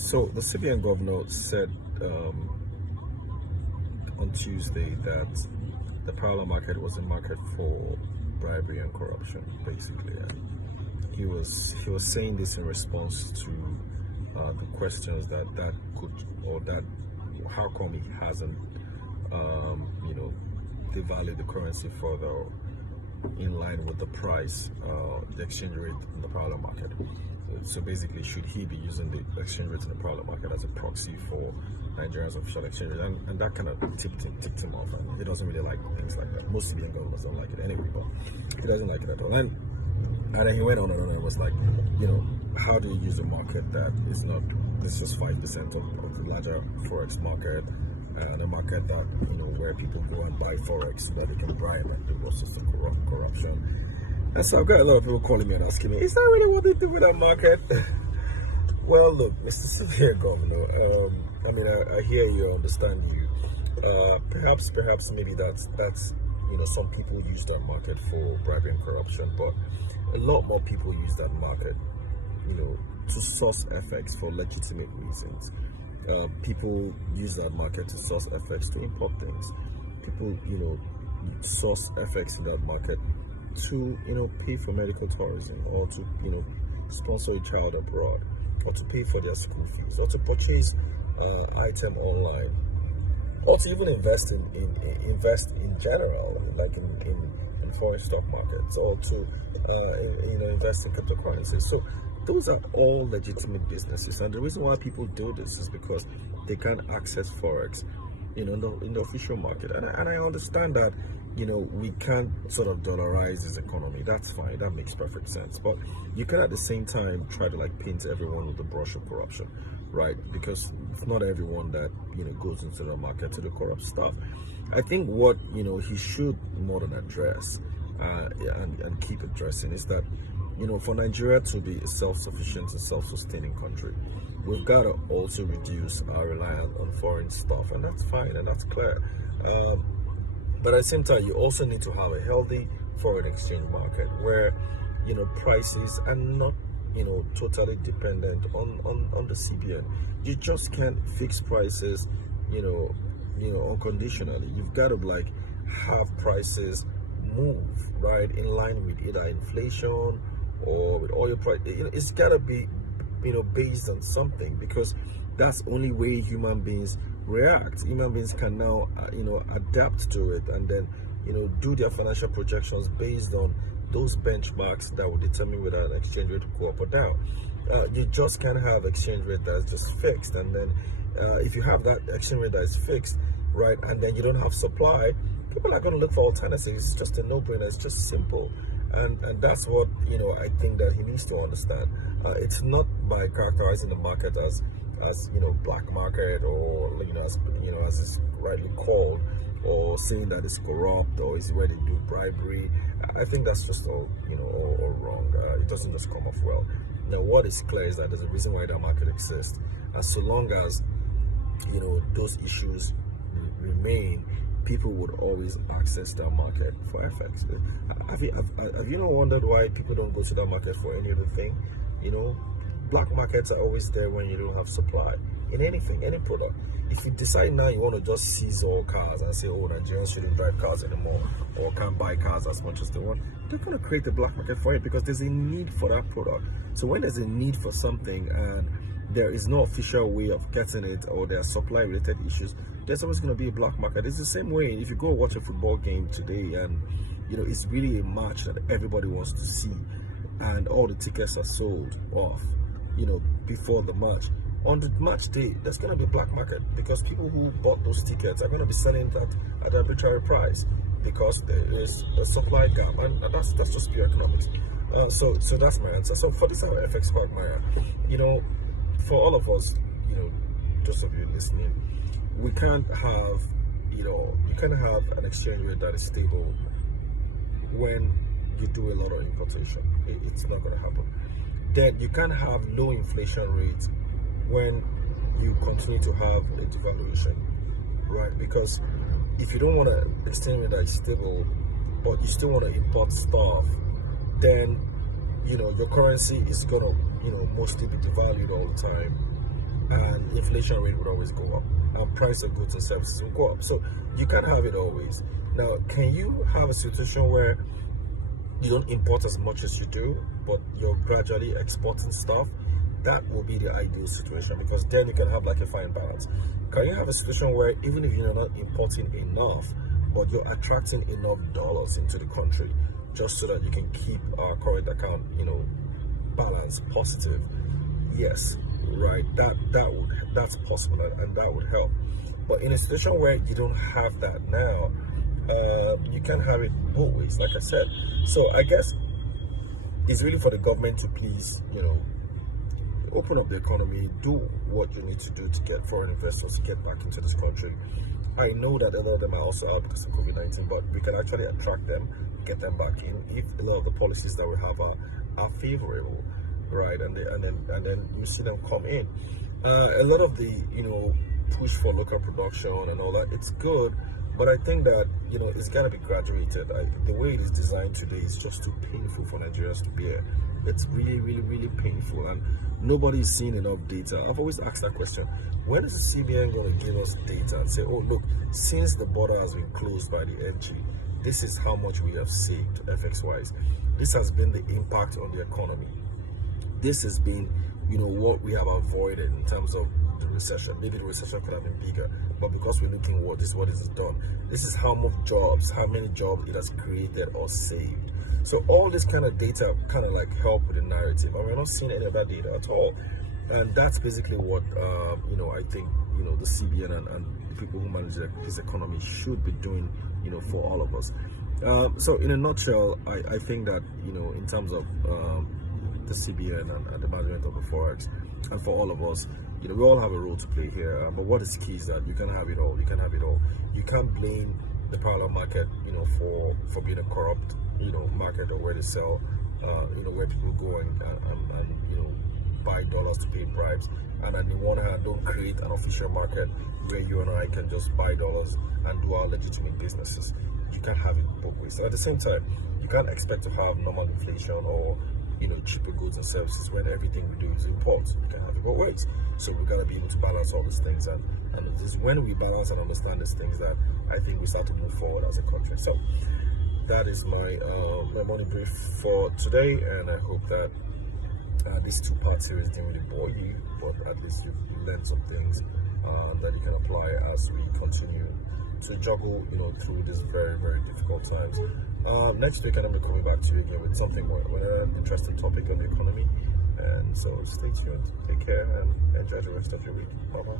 So the CBN governor said on Tuesday that the parallel market was a market for bribery and corruption, basically. And he was saying this in response to the questions that could, or that how come he hasn't devalued the currency further in line with the price, the exchange rate in the parallel market. So basically, should he be using the exchange rate in the parallel market as a proxy for Nigeria's official exchange rate? And that kind of tipped him off, and he doesn't really like things like that. Most CBN governors don't like it anyway, but he doesn't like it at all. And then he went on and on and was like, how do you use a market that is not, it's just 5% of the larger Forex market, and a market that, where people go and buy Forex so that they can bribe and do all sorts of corruption. And so I've got a lot of people calling me and asking me, is that really what they do with that market? Well, look, Mr. Severe Governor, I hear you, understand you. Perhaps maybe that's some people use that market for bribery and corruption, but a lot more people use that market, to source FX for legitimate reasons. People use that market to source FX to import things. People, source FX in that market to, pay for medical tourism, or to, sponsor a child abroad, or to pay for their school fees, or to purchase item online, or to even invest in general, like in foreign stock markets, or to invest in cryptocurrencies. So those are all legitimate businesses, and the reason why people do this is because they can't access Forex, in the official market. And I understand that, we can't sort of dollarize this economy. That's fine. That makes perfect sense. But you can at the same time try to paint everyone with the brush of corruption, right? Because it's not everyone that, goes into the market to do corrupt stuff. I think what, he should more than address and keep addressing is that, for Nigeria to be a self-sufficient and self-sustaining country, we've got to also reduce our reliance on foreign stuff, and that's fine and that's clear. But at the same time, you also need to have a healthy foreign exchange market where, prices are not, totally dependent on the CBN. You just can't fix prices, unconditionally. You've got to have prices move right in line with either inflation or with oil price. It's got to be, based on something, because that's the only way human beings react. Human beings can now, adapt to it, and then, do their financial projections based on those benchmarks that will determine whether an exchange rate will go up or down. You just can't have exchange rate that's just fixed, and then if you have that exchange rate that is fixed, right, and then you don't have supply, people are going to look for alternatives. It's just a no-brainer. It's just simple. And that's what, I think that he needs to understand. It's not by characterizing the market as black market, or, as it's rightly called, or saying that it's corrupt, or is where they do bribery. I think that's just all wrong. It doesn't just come off well. Now, what is clear is that there's a reason why that market exists. And so long as, those issues remain, people would always access that market for FX. Have you not wondered why people don't go to that market for any other thing? Black markets are always there when you don't have supply in anything, any product. If you decide now you want to just seize all cars and say, Nigerians shouldn't drive cars anymore, or can't buy cars as much as they want, they're going to create a black market for it, because there's a need for that product. So when there's a need for something and there is no official way of getting it, or there are supply related issues, there's always going to be a black market. It's the same way if you go watch a football game today, and it's really a match that everybody wants to see, and all the tickets are sold off before the match. On the match day, there's going to be a black market, because people who bought those tickets are going to be selling that at an arbitrary price, because there is a supply gap, and that's just pure economics. So that's my answer. So for this our FX quagmire, for all of us, those of you listening, we can't have, you can't have an exchange rate that is stable when you do a lot of importation. It's not going to happen. Then you can't have low inflation rates when you continue to have a devaluation, right? Because if you don't want an exchange rate that is stable, but you still want to import stuff, then your currency is gonna mostly be devalued all the time, and inflation rate would always go up, and price of goods and services will go up. So you can't have it always. Now, can you have a situation where you don't import as much as you do, but you're gradually exporting stuff? That will be the ideal situation, because then you can have like a fine balance. Can you have a situation where even if you're not importing enough, but you're attracting enough dollars into the country just so that you can keep our current account, balance positive? Yes, right. That's possible, and that would help. But in a situation where you don't have that now, you can have it both ways, like I said. So I guess it's really for the government to please, open up the economy, do what you need to do to get foreign investors to get back into this country. I know that a lot of them are also out because of COVID-19, but we can actually attract them, get them back in if a lot of the policies that we have are favorable, right? And then you see them come in. A lot of the push for local production and all that, it's good, but I think that it's gotta be graduated. The way it is designed today is just too painful for Nigerians to bear. It's really, really, really painful, and nobody is seeing enough data. I've always asked that question: when is the CBN going to give us data and say, "Oh, look, since the border has been closed by the NG, this is how much we have saved FX-wise. This has been the impact on the economy. This has been, what we have avoided in terms of the recession. Maybe the recession could have been bigger, but because we're looking what this is done. This is how many jobs it has created or saved." So all this kind of data kind of like help with the narrative, and we're not seeing any of that data at all. And that's basically what I think the CBN and the people who manage this economy should be doing for all of us. So in a nutshell, I think that in terms of the CBN and the management of the forex, and for all of us, we all have a role to play here. But what is key is that you can have it all. You can have it all. You can't blame the parallel market for being a corrupt market, or where they sell where people go and buy dollars to pay bribes, and on the one hand don't create an official market where you and I can just buy dollars and do our legitimate businesses. You can't have it both ways. So at the same time, you can't expect to have normal inflation or cheaper goods and services when everything we do is imports. You can have it both ways. So we gotta be able to balance all these things, and it is when we balance and understand these things that I think we start to move forward as a country. So that is my money brief for today, and I hope that this two-part series didn't really bore you, but at least you've learned some things that you can apply as we continue to juggle, through these very, very difficult times. Next week, I'm going to be coming back to you again with something more, with an interesting topic on the economy. And so stay tuned, take care, and enjoy the rest of your week. Bye-bye.